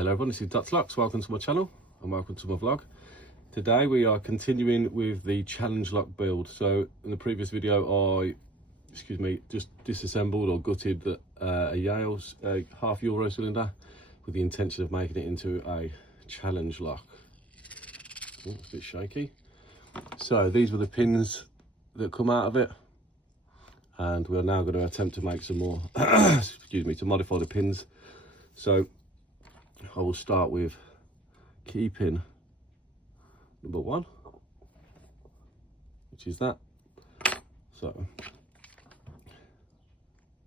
Hello everyone, this is Dutch Lux. Welcome to my channel and welcome to my vlog. Today we are continuing with the challenge lock build. So in the previous video I just disassembled or gutted a Yale's half euro cylinder with the intention of making it into a challenge lock. Oh, it's a bit shaky. So these were the pins that come out of it, and we're now going to attempt to make some more to modify the pins. So I will start with key pin number 1, which is that. So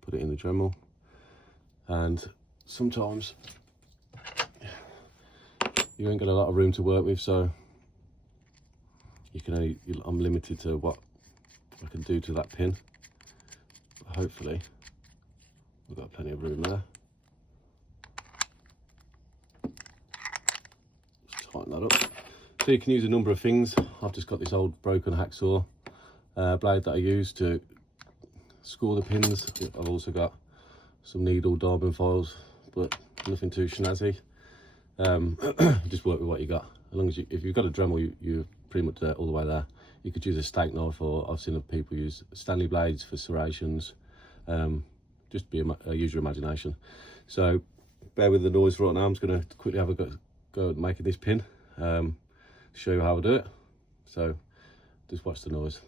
put it in the Dremel, and sometimes you ain't got a lot of room to work with, so I'm limited to what I can do to that pin. But hopefully we've got plenty of room there. Just tighten that up. So you can use a number of things. I've just got this old broken hacksaw blade that I use to score the pins. I've also got some needle diamond files, but nothing too snazzy. Just work with what you got. As long as if you've got a Dremel, you're pretty much all the way there. You could use a steak knife, or I've seen people use Stanley blades for serrations. Just use your imagination. So bear with the noise right now. I'm just going to quickly have a go at making this pin. Show you how I do it. So just watch the noise.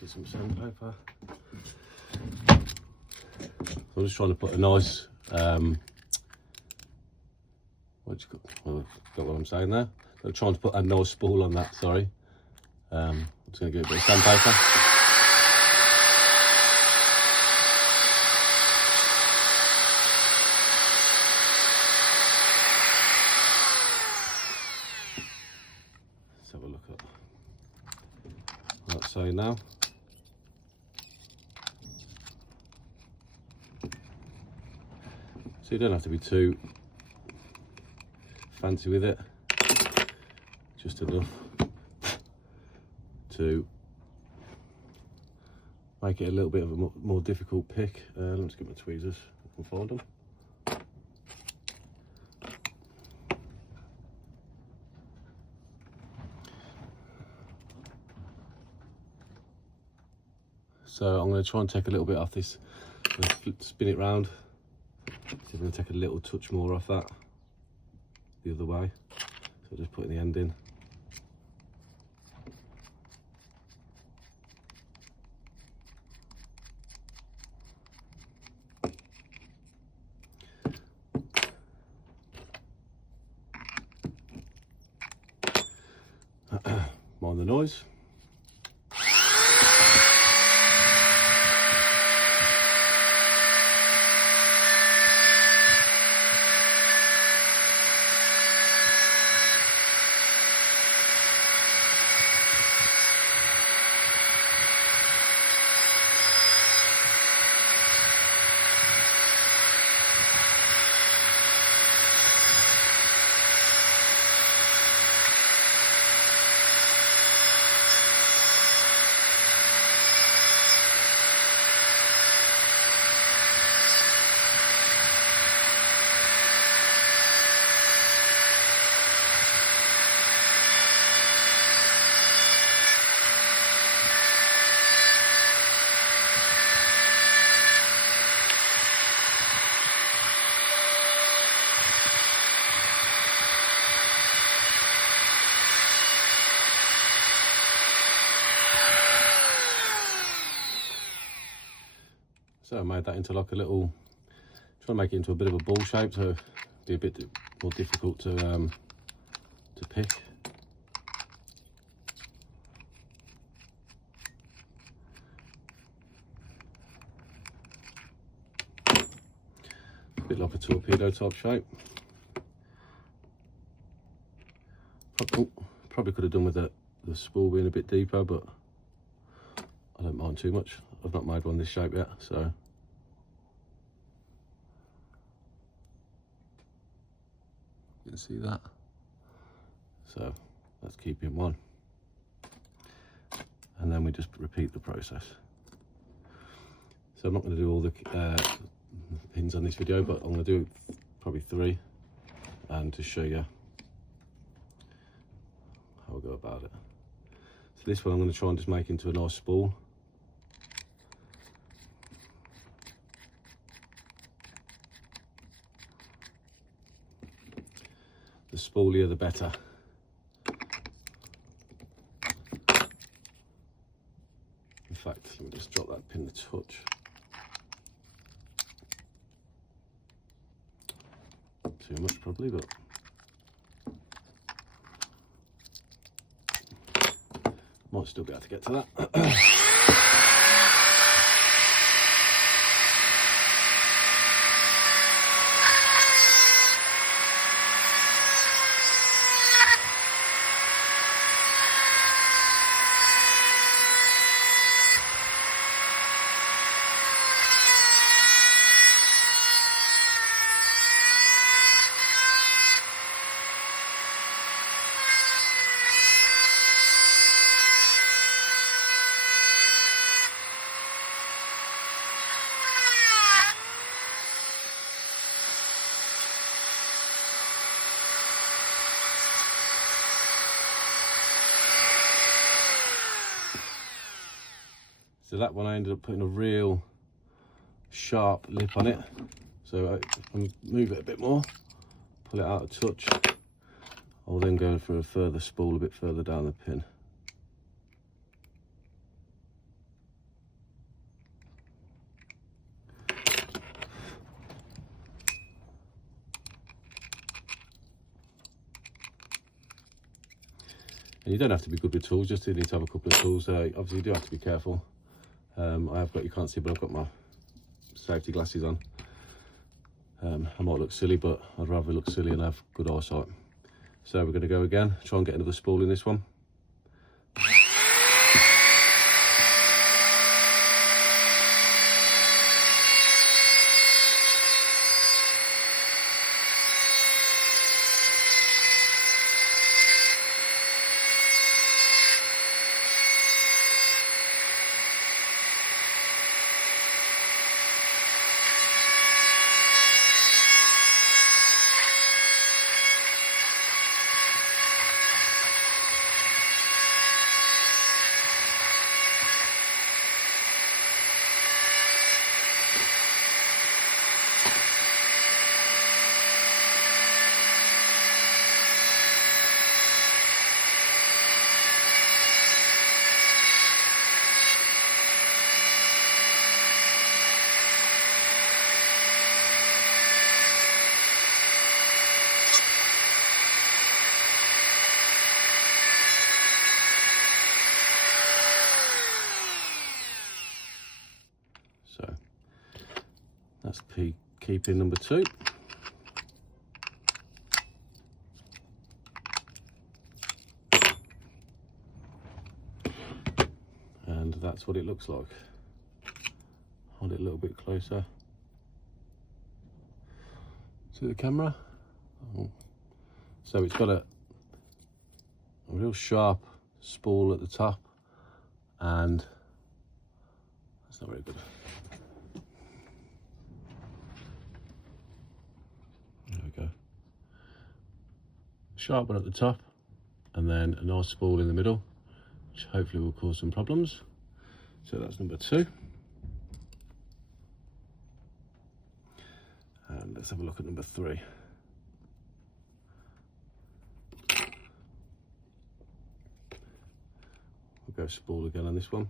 Get some sandpaper. I'm just trying to put a nice got what I'm saying there. I'm trying to put a nice spool on that, sorry. I'm just going to give it a bit of sandpaper. Let's have a look at what that's saying now. So you don't have to be too fancy with it, just enough to make it a little bit of a more difficult pick. Let me just get my tweezers and find them. So I'm going to try and take a little bit off this, spin it round. So I'm going to take a little touch more off that the other way. So just putting the end in. Mind the noise. So I made that into like a little, try to make it into a bit of a ball shape, so it'd be a bit more difficult to pick. A bit like a torpedo type shape. Probably could have done with the spool being a bit deeper, but I don't mind too much. I've not made one this shape yet, so. You can see that. So let's keep in one. And then we just repeat the process. So I'm not going to do all the pins on this video, but I'm going to do probably 3 and to show you how I go about it. So this one I'm going to try and just make into a nice spool. The spoolier the better. In fact, let me just drop that pin a touch. Too much probably, but might still be able to get to that. So that one I ended up putting a real sharp lip on it. So I move it a bit more, pull it out a touch. I'll then go for a further spool a bit further down the pin. And you don't have to be good with tools, just need to have a couple of tools. Obviously you do have to be careful. I have got, you can't see, but I've got my safety glasses on. I might look silly, but I'd rather look silly and have good eyesight. So we're going to go again, try and get another spool in this one. So that's key pin number 2. And that's what it looks like. Hold it a little bit closer to the camera. So it's got a real sharp spool at the top, and that's not very good. There we go. Sharp one at the top, and then a nice spool in the middle, which hopefully will cause some problems. So that's number 2. And let's have a look at number 3. We'll go spool again on this one.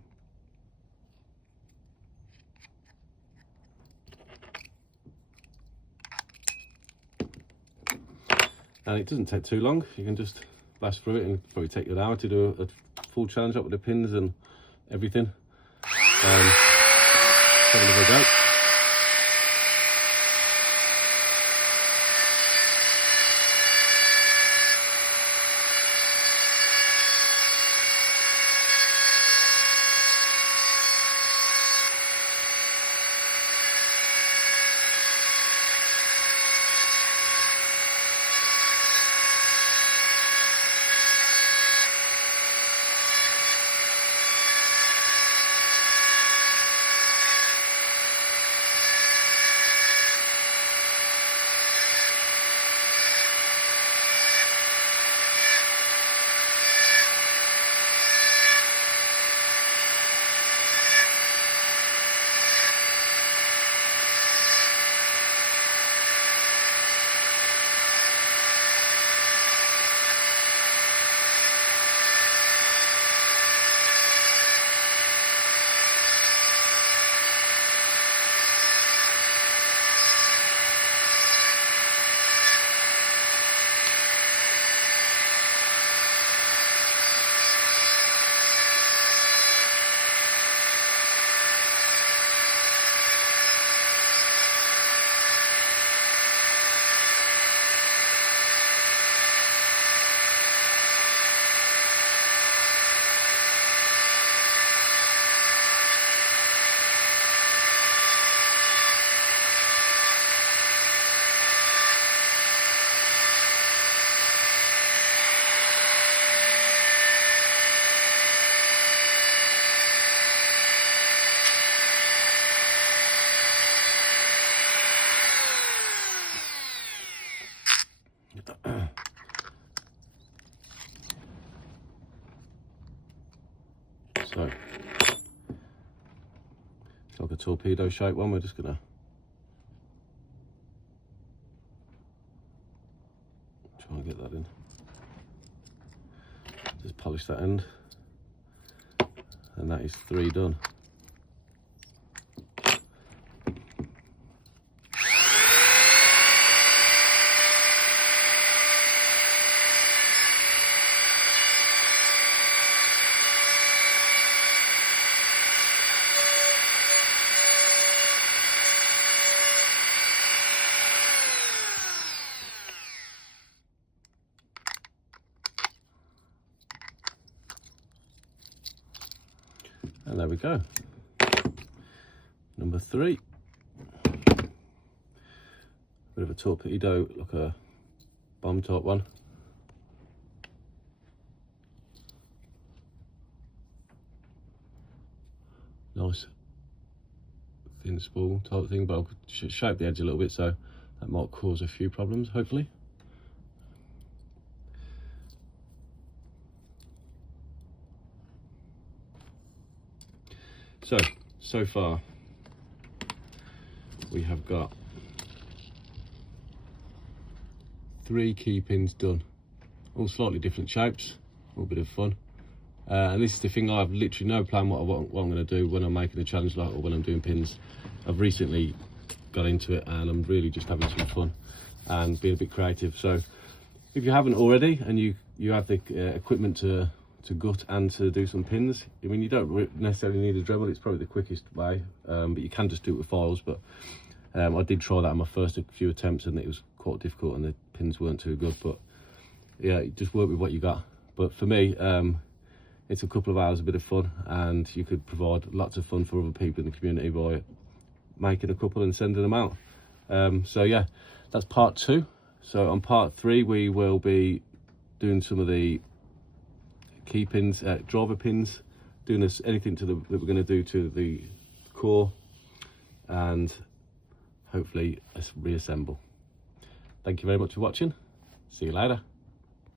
and it doesn't take too long. You can just blast through it, and probably take you an hour to do a full challenge up with the pins and everything. Have another go. So it's like a torpedo shaped one. We're just gonna try and get that in. Just polish that end, and that is 3 done. And there we go. Number 3. Bit of a torpedo, like a bomb type one. Nice thin spool type thing, but I'll shape the edge a little bit, so that might cause a few problems, hopefully. So far we have got 3 key pins done, all slightly different shapes, all a bit of fun. And this is the thing, I have literally no plan what I'm going to do when I'm making a challenge like, or when I'm doing pins. I've recently got into it and I'm really just having some fun and being a bit creative. So if you haven't already and you have the equipment to gut and to do some pins, I mean, you don't necessarily need a Dremel, it's probably the quickest way, but you can just do it with files. But I did try that on my first few attempts and it was quite difficult and the pins weren't too good. But yeah, just work with what you got. But for me, it's a couple of hours, a bit of fun, and you could provide lots of fun for other people in the community by making a couple and sending them out. So yeah, that's part 2. So on part 3 we will be doing some of the key pins, driver pins, doing anything that we're going to do to the core, and hopefully reassemble. Thank you very much for watching. See you later.